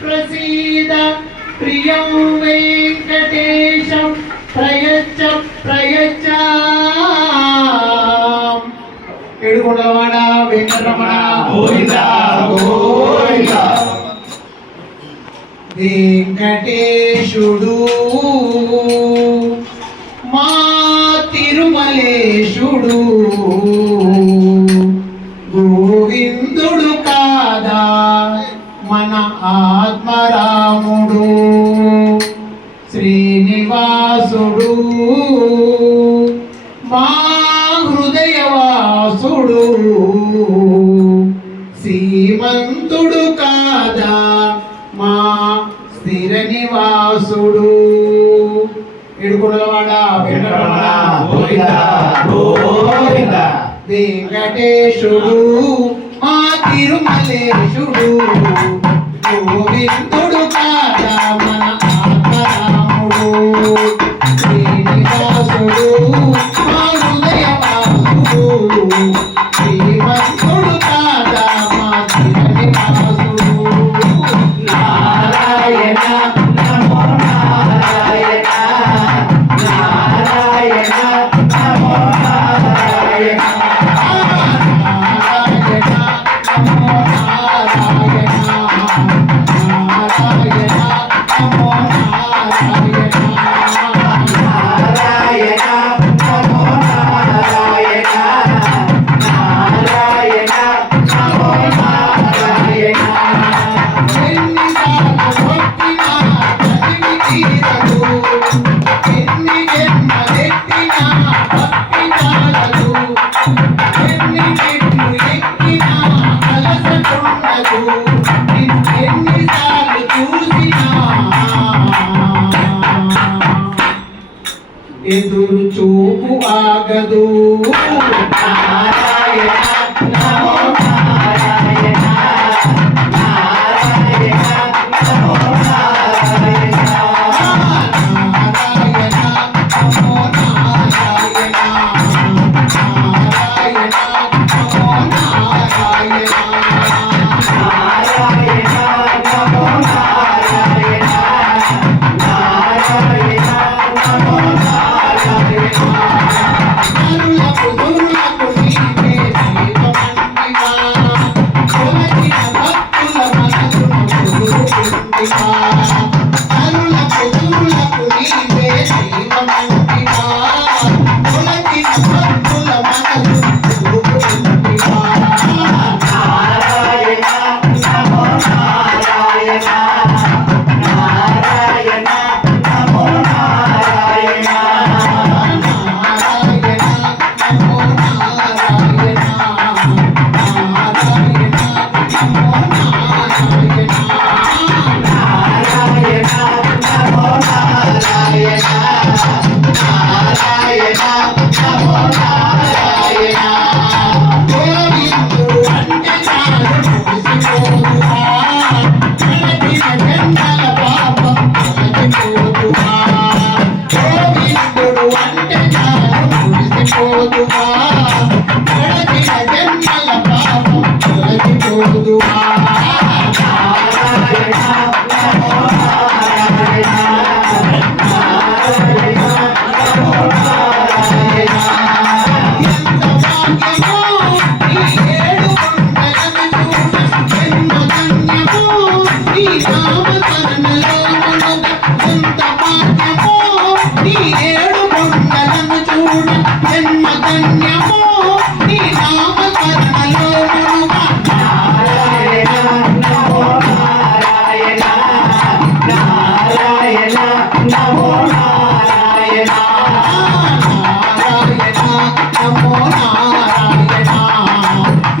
ప్రసీద ప్రియం వెంకటేశం ప్రయచ్చ ప్రయచ్చ. ఏడుకొండలవాడ వెంకటరమణ గోవిందా గోవిందా. వెంకటేశుడు మా తిరుమలేశుడు గోవిందుడు కాదా మన ఆత్మరాముడు శ్రీనివాసుడు మా హృదయవాసుడు సీమంతుడు కాదా మా స్థిర నివాసుడు. ఏడుకొండలవాడ వెంకటరమణ గోవిందా గోవిందా. వెంకటేశుడు మా తిరుమలేశుడు గోవిందుడు కాదా మన ఆత్మరాముడు శ్రీనివాసుడు మా హృదయవాసుడు శ్రీమంతుడు కాదా మా స్థిర నివాసుడు. నారాయణ నమో నారాయణ నారాయణ నమో నారాయణ నారాయణ నమో నారాయణ నారాయణ నమో నారాయణ నారాయణ నమో నారాయణ నారాయణ నమో నారాయణ. ఎన్నిసార్లు కొట్టినా చదివి తీరదు, ఎన్ని జన్మలెత్తినా భక్తి చాలదు, ఎన్ని చెట్లు ఎక్కినా అలసటుండదు, నిన్ను ఎన్నిసార్లు చూసినా ఎదురు చూపు ఆగదు. నారాయణ నమో నారాయణ నారాయణ నమో నారాయణ నారాయణ నమో నారాయణ నారాయణ నమో నారాయణ నారాయణ నమో నారాయణ నారాయణ నమో నారాయణ. నరులకు దురులకు నీవే దైవమంటివా, కొలచిన భక్తుల మనసును కుదురుకుంటివా. నరులకు దురులకు నీవే దైవమంటివా, కొలచిన భక్తుల మనసును కుదురుకుంటివా. నారాయణ నమో నారాయణ నారాయణ నమో నారాయణ నారాయణ నమో నారాయణ నారాయణ నమో నారాయణ నారాయణ నమో నారాయణ నారాయణ నమో నారాయణ. గోవిందుడు అంటే చాలు మురిసిపోదువా, నడిచిన జన్మల పాపం తొలగిపోదువా. గోవిందుడు అంటే చాలు మురిసిపోదువా, నడిచిన జన్మల పాపం తొలగిపోదువా. నారాయణ నమో నారాయణ నారాయణ నమో నారాయణ. ఎంత భాగ్యమో నీ ఏడుకొండలను చూడ, జన్మ ధన్యమో నీ నామకరణలో మునగ. ఎంత భాగ్యమో నీ ఏడుకొండలను చూడ, జన్మ ధన్యమో నీ నామకరణలో మునగ. నారాయణ నమో నారాయణ నారాయణ నమో నారాయణ నారాయణ నమో నారాయణ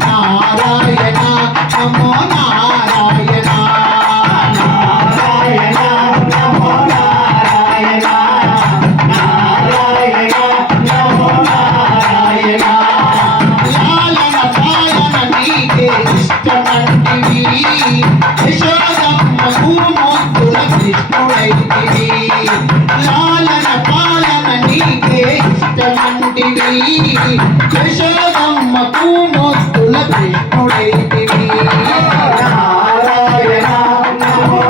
నారాయణ నమో నారాయణ నారాయణ నమో నారాయణ నారాయణ నమో నారాయణ. లాలన పాలన నీకే ఇష్టమంటివి, యశోదమ్మకు మొద్దుల కృష్ణుడైతివి. లాలన పాలన నీకే ఇష్టమంటివి, యశోదమ్మకు మొద్దుల కృష్ణుడైతివి. నారాయణ నమో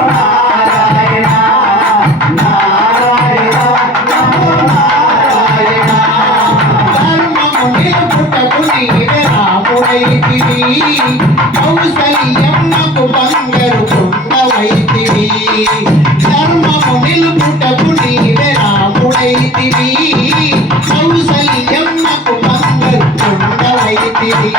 వైతివి ధర్మము నిలుపుటకు నీవే రాముడైతివి కౌసల్యమ్మకు బంగారు కొండ వైతివి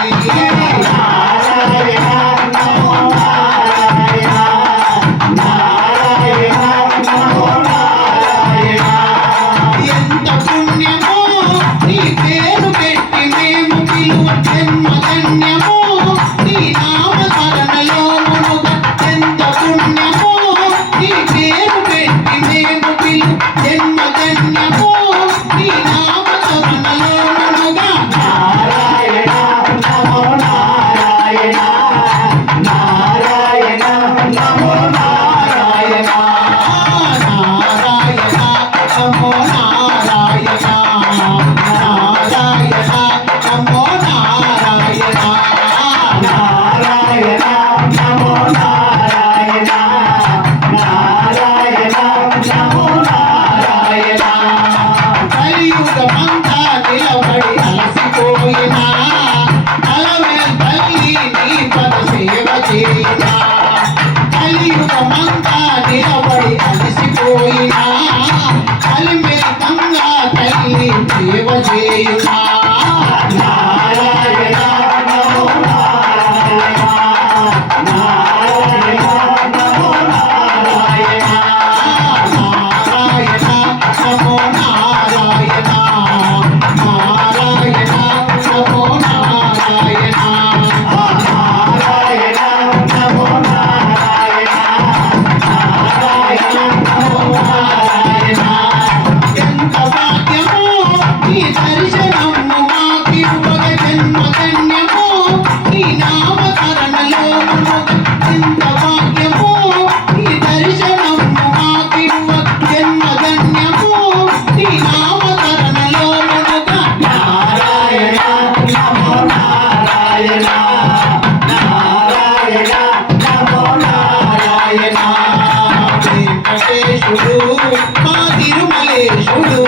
వెంకటేశుడు మా తిరుమలేశుడు